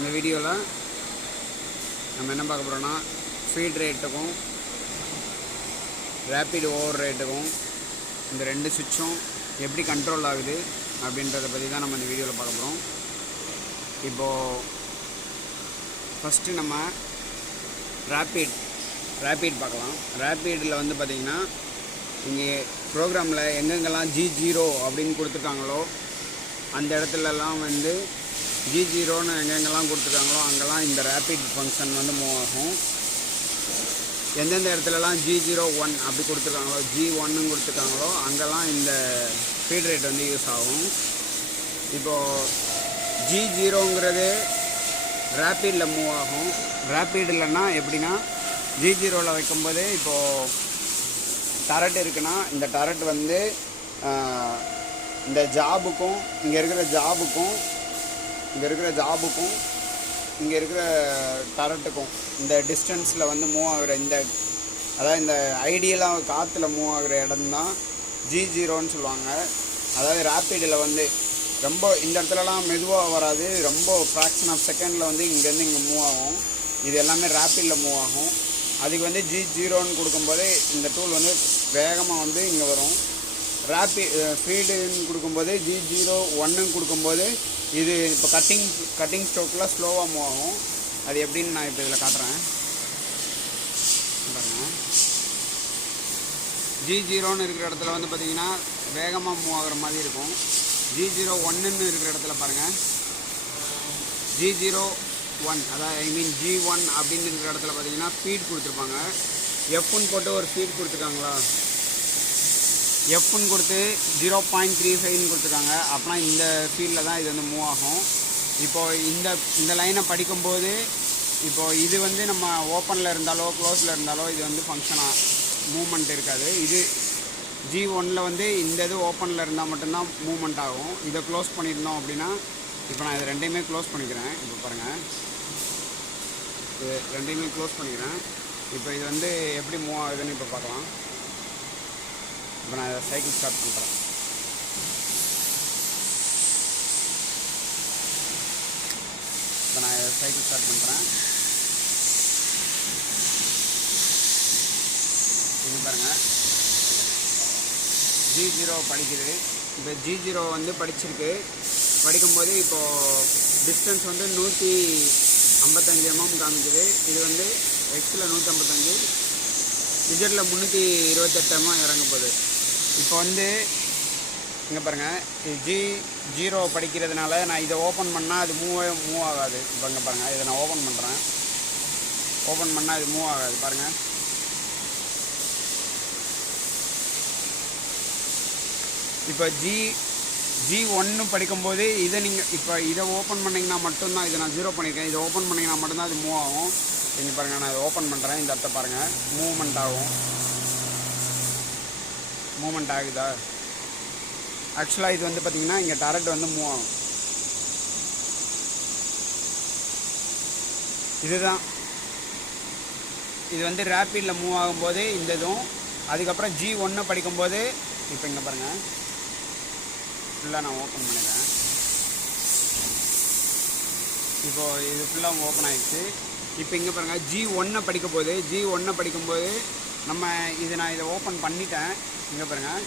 இந்த வீடியோவில் நம்ம என்ன பார்க்க போகிறோன்னா ஃபீட் ரேட்டுக்கும் ரேப்பிட் ஓவர் ரேட்டுக்கும் இந்த ரெண்டு சுவிட்சும் எப்படி கண்ட்ரோல் ஆகுது அப்படின்றத பற்றி தான் நம்ம இந்த வீடியோவில் பார்க்க போகிறோம். இப்போது ஃபஸ்ட்டு நம்ம ரேப்பிட் பார்க்கலாம். ரேப்பிடில் வந்து பார்த்திங்கன்னா இங்கே ப்ரோக்ராமில் எங்கெங்கெல்லாம் G0 அப்படின்னு கொடுத்துருக்காங்களோ அந்த இடத்துலலாம் வந்து G0ன்னு எங்கெங்கெல்லாம் கொடுத்துருக்காங்களோ அங்கெல்லாம் இந்த ரேப்பிட் ஃபங்க்ஷன் வந்து மூவ் ஆகும். எந்தெந்த இடத்துலலாம் G01 அப்படி கொடுத்துருக்காங்களோ G1ன்னு கொடுத்துருக்காங்களோ அங்கெல்லாம் இந்த ஃபீட் ரேட் வந்து யூஸ் ஆகும். இப்போது G0ங்கிறது ரேப்பிடில் மூவ் ஆகும். ரேப்பிடில்னா எப்படின்னா G0வில் வைக்கும்போது இப்போது டரட் இருக்குன்னா இந்த டரட் வந்து இந்த ஜாபுக்கும் இங்கே இருக்கிற ஜாபுக்கும் இங்கே இருக்கிற டரட்டுக்கும் இந்த டிஸ்டன்ஸில் வந்து மூவ் ஆகிற அதாவது இந்த ஐடியலாக காற்றுல மூவ் ஆகிற இடம்தான் G0ன்னு சொல்லுவாங்க. அதாவது ரேப்பிடில் வந்து ரொம்ப இந்த இடத்துலலாம் மெதுவாக வராது, ரொம்ப ஃப்ராக்ஷன் ஆஃப் செகண்டில் வந்து இங்கேருந்து இங்கே மூவ் ஆகும். இது எல்லாமே ரேப்பிடில் மூவ் ஆகும். அதுக்கு வந்து G0ன்னு கொடுக்கும்போது இந்த டூல் வந்து வேகமாக வந்து இங்கே வரும். ஃபீடுன்னு கொடுக்கும்போது G01ன்னு கொடுக்கும்போது இது இப்போ கட்டிங் ஸ்ட்ரோக்கில் ஸ்லோவாக மூவ் ஆகும். அது எப்படின்னு நான் இப்போ இதில் காட்டுறேன் பாருங்கள். G0ன்னு இருக்கிற இடத்துல வந்து பார்த்திங்கன்னா வேகமாக மூவ் ஆகிற மாதிரி இருக்கும். G01ன்னு இருக்கிற இடத்துல பாருங்கள், G01 அதாவது G1 அப்படின்னு இருக்கிற இடத்துல பார்த்தீங்கன்னா ஃபீட் கொடுத்துருப்பாங்க. Fன்னு போட்டு ஒரு ஃபீட் கொடுத்துருக்காங்களா, Fன்னு கொடுத்து 0.35ன்னு கொடுத்துருக்காங்க. அப்படின்னா இந்த ஃபீல்டில் தான் இது வந்து மூவ் ஆகும். இப்போது இந்த லைனை படிக்கும்போது இப்போது இது வந்து நம்ம ஓப்பனில் இருந்தாலோ க்ளோஸில் இருந்தாலோ இது வந்து ஃபங்க்ஷனாக மூவ்மெண்ட் இருக்காது. இது G1ல் வந்து இந்த இது ஓப்பனில் இருந்தால் மட்டும்தான் மூவ்மெண்ட் ஆகும். இதை க்ளோஸ் பண்ணியிருந்தோம் அப்படின்னா இப்போ நான் இது ரெண்டையுமே க்ளோஸ் பண்ணிக்கிறேன். இப்போ பாருங்கள், இது ரெண்டையுமே க்ளோஸ் பண்ணிக்கிறேன். இப்போ இது வந்து எப்படி மூவ் ஆகுதுன்னு இப்போ பார்க்கலாம். இப்போ நான் இதை சைக்கிள் ஸ்டார்ட் பண்ணுறேன். இப்போ நான் இதை சைக்கிள் ஸ்டார்ட் பண்ணுறேன். இங்கே பாருங்கள், G0 படிக்குது. இப்போ G0 வந்து படிக்கும்போது இப்போது டிஸ்டன்ஸ் வந்து 155 mm காமிக்குது. இது வந்து எக்ஸில் 155, இஜெட்டில் 328 mm இறங்க போகுது. இப்போ வந்து இங்கே பாருங்கள், G0 படிக்கிறதுனால நான் இதை ஓப்பன் பண்ணால் அது மூவ் ஆகாது. இப்போ இங்கே பாருங்கள், இதை நான் ஓப்பன் பண்ணுறேன். ஓப்பன் பண்ணால் இது மூவ் ஆகாது பாருங்கள். இப்போ G1 படிக்கும்போது இதை நீங்கள் இப்போ இதை ஓப்பன் பண்ணிங்கன்னா மட்டும்தான், இதை நான் 0 பண்ணியிருக்கேன், இதை ஓப்பன் பண்ணிங்கன்னா மட்டும்தான் அது மூவ் ஆகும். இங்கே பாருங்கள், நான் இதை ஓப்பன் பண்ணுறேன். இந்த இடத்த பாருங்கள், மூவ்மெண்ட் ஆகும். மூவ்மெண்ட் ஆகுதா? ஆக்சுவலாக இது வந்து பார்த்திங்கன்னா இங்கே டரட் வந்து மூவ் ஆகும். இதுதான் இது வந்து ரேப்பிடில் மூவ் ஆகும்போது இந்த இதுவும், அதுக்கப்புறம் G1 படிக்கும்போது இப்போ இங்கே பாருங்கள், ஃபுல்லாக நான் ஓப்பன் பண்ணிடுறேன். இப்போது இது ஃபுல்லாக ஓப்பன் ஆகிடுச்சு. இப்போ இங்கே பாருங்கள், G1 படிக்கும்போது நம்ம நான் இதை ஓப்பன் பண்ணிட்டேன். இங்கே பாருங்கள்,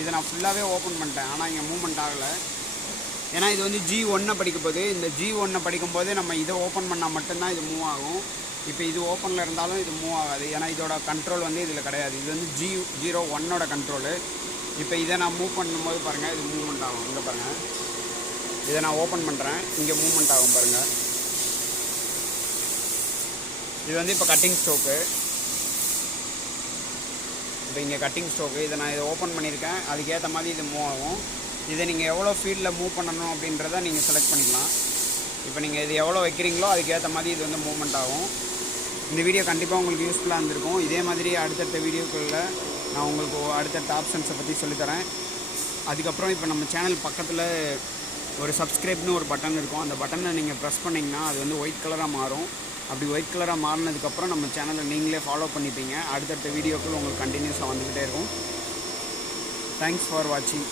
இதை நான் ஃபுல்லாகவே ஓப்பன் பண்ணிட்டேன். ஆனால் இங்கே மூவ்மெண்ட் ஆகலை. ஏன்னா இது வந்து G1 படிக்கும்போது, இந்த G1 படிக்கும்போது நம்ம இதை ஓப்பன் பண்ணால் மட்டும்தான் இது மூவ் ஆகும். இப்போ இது ஓப்பனில் இருந்தாலும் இது மூவ் ஆகாது. ஏன்னா இதோட கண்ட்ரோல் வந்து இதில் கிடையாது. இது வந்து G01ஓட கண்ட்ரோலு. இப்போ இதை நான் மூவ் பண்ணும்போது பாருங்கள், இது மூவ்மெண்ட் ஆகும். இங்கே பாருங்கள், இதை நான் ஓப்பன் பண்ணுறேன், இங்கே மூவ்மெண்ட் ஆகும் பாருங்கள். இது வந்து இப்போ கட்டிங் ஸ்ட்ரோக்கு. இப்போ இங்கே கட்டிங் ஸ்ட்ரோக்கு. இதை நான் ஓப்பன் பண்ணியிருக்கேன், அதுக்கேற்ற மாதிரி இது மூவ் ஆகும். இதை நீங்கள் எவ்வளோ ஃபீல்டில் மூவ் பண்ணணும் அப்படின்றத நீங்கள் செலக்ட் பண்ணிக்கலாம். இப்போ நீங்கள் இது எவ்வளோ வைக்கிறீங்களோ அதுக்கேற்ற மாதிரி இது வந்து மூவ்மெண்ட் ஆகும். இந்த வீடியோ கண்டிப்பாக உங்களுக்கு யூஸ்ஃபுல்லாக இருந்திருக்கும். இதே மாதிரி அடுத்தடுத்த வீடியோக்களில் நான் உங்களுக்கு அடுத்தடுத்த ஆப்ஷன்ஸை பற்றி சொல்லித்தரேன். அதுக்கப்புறம் இப்போ நம்ம சேனல் பக்கத்தில் ஒரு சப்ஸ்கிரைப்னு ஒரு பட்டன் இருக்கும். அந்த பட்டனை நீங்கள் ப்ரெஸ் பண்ணிங்கன்னா அது வந்து ஒயிட் கலராக மாறும். அப்படி ஒயிட் கலராக மாறினதுக்கப்புறம் நம்ம சேனலை நீங்களே ஃபாலோ பண்ணிப்பீங்க. அடுத்தடுத்த வீடியோக்கள் உங்களுக்கு கண்டினியூஸாக வந்துக்கிட்டே இருக்கும். தேங்க்ஸ் ஃபார் வாட்சிங்.